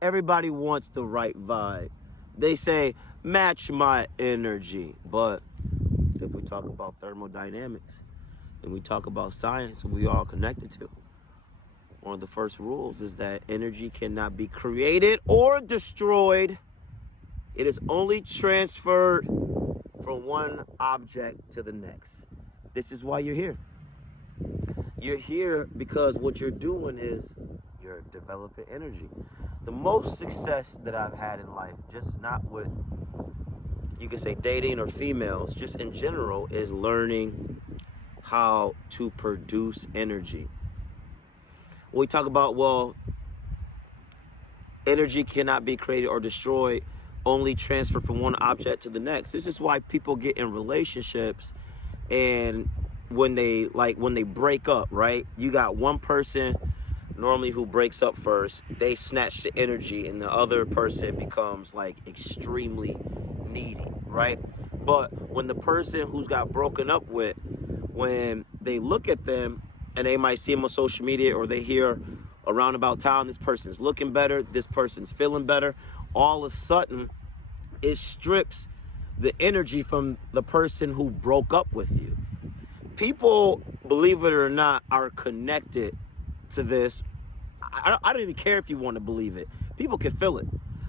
Everybody wants the right vibe. They say, match my energy. But if we talk about thermodynamics and we talk about science, we all connected to, one of the first rules is that energy cannot be created or destroyed. It is only transferred from one object to the next. This is why you're here. You're here because what you're doing is you're developing energy. The most success that I've had in life, just not with, you can say, dating or females, just in general, is learning how to produce energy. When we talk about, well, energy cannot be created or destroyed, only transfer from one object to the next. This is why people get in relationships, and when they break up, right? You got one person normally who breaks up first, they snatch the energy, and the other person becomes like extremely needy, right? But when the person who's got broken up with, when they look at them and they might see them on social media or they hear around about town, this person's looking better, this person's feeling better, all of a sudden it strips the energy from the person who broke up with you. People, believe it or not, are connected to this. I don't even care if you want to believe it. People can feel it.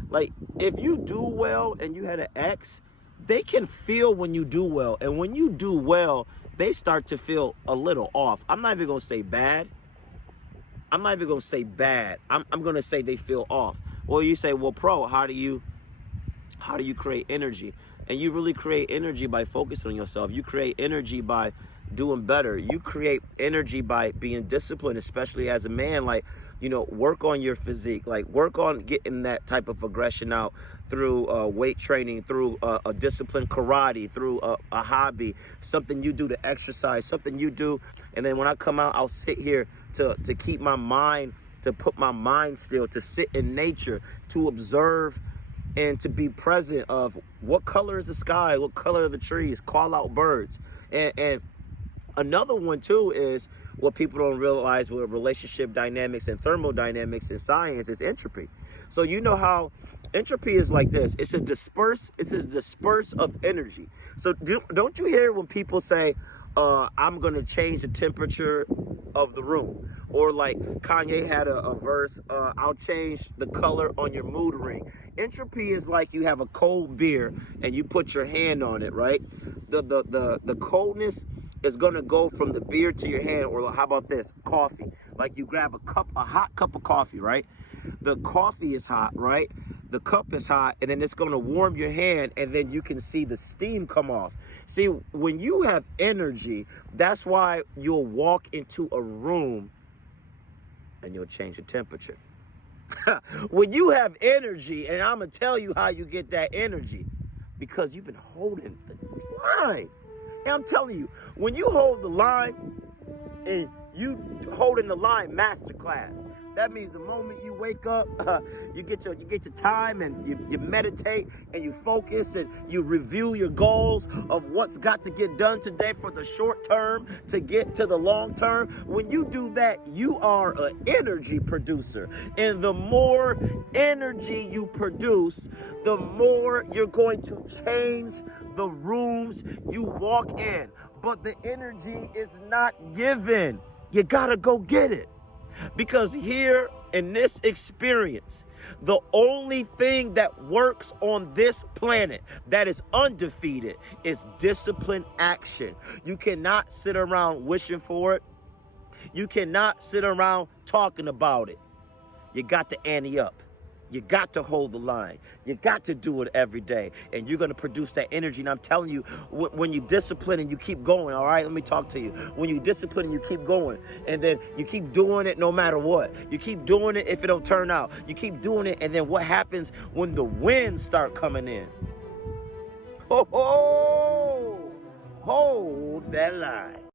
Like, if you do well and you had an ex, they can feel when you do well. And when you do well, they start to feel a little off. I'm not even going to say bad. I'm going to say they feel off. Well, you say, well, Pro, how do you create energy? And you really create energy by focusing on yourself. You create energy by doing better. You create energy by being disciplined, especially as a man. Like, work on your physique, like work on getting that type of aggression out through weight training, through a disciplined karate, through a hobby, something you do to exercise, something you do. And then when I come out, I'll sit here to keep my mind, to put my mind still, to sit in nature, to observe and to be present of what color is the sky, what color are the trees, call out birds. And another one too is what people don't realize with relationship dynamics and thermodynamics and science is entropy. So you know how entropy is like this. It's a disperse of energy. So don't you hear when people say, I'm going to change the temperature of the room? Or like Kanye had a verse, I'll change the color on your mood ring. Entropy is like you have a cold beer and you put your hand on it, right? The coldness is going to go from the beer to your hand. Or how about this? Coffee. Like you grab a hot cup of coffee, right? The coffee is hot, right? The cup is hot, and then it's going to warm your hand, and then you can see the steam come off. See, when you have energy, that's why you'll walk into a room and you'll change the temperature. When you have energy, and I'm going to tell you how you get that energy, because you've been holding the line. And I'm telling you, when you hold the line, and you holding the line masterclass. That means the moment you wake up, you get your time, and you meditate and you focus and you review your goals of what's got to get done today for the short term to get to the long term. When you do that, you are an energy producer. And the more energy you produce, the more you're going to change the rooms you walk in. But the energy is not given. You gotta go get it. Because here in this experience, the only thing that works on this planet that is undefeated is disciplined action. You cannot sit around wishing for it. You cannot sit around talking about it. You got to ante up. You got to hold the line. You got to do it every day. And you're going to produce that energy. And I'm telling you, when you discipline and you keep going, all right, let me talk to you. When you discipline and you keep going, and then you keep doing it no matter what. You keep doing it if it don't turn out. You keep doing it, and then what happens when the winds start coming in? Ho, ho! Hold that line.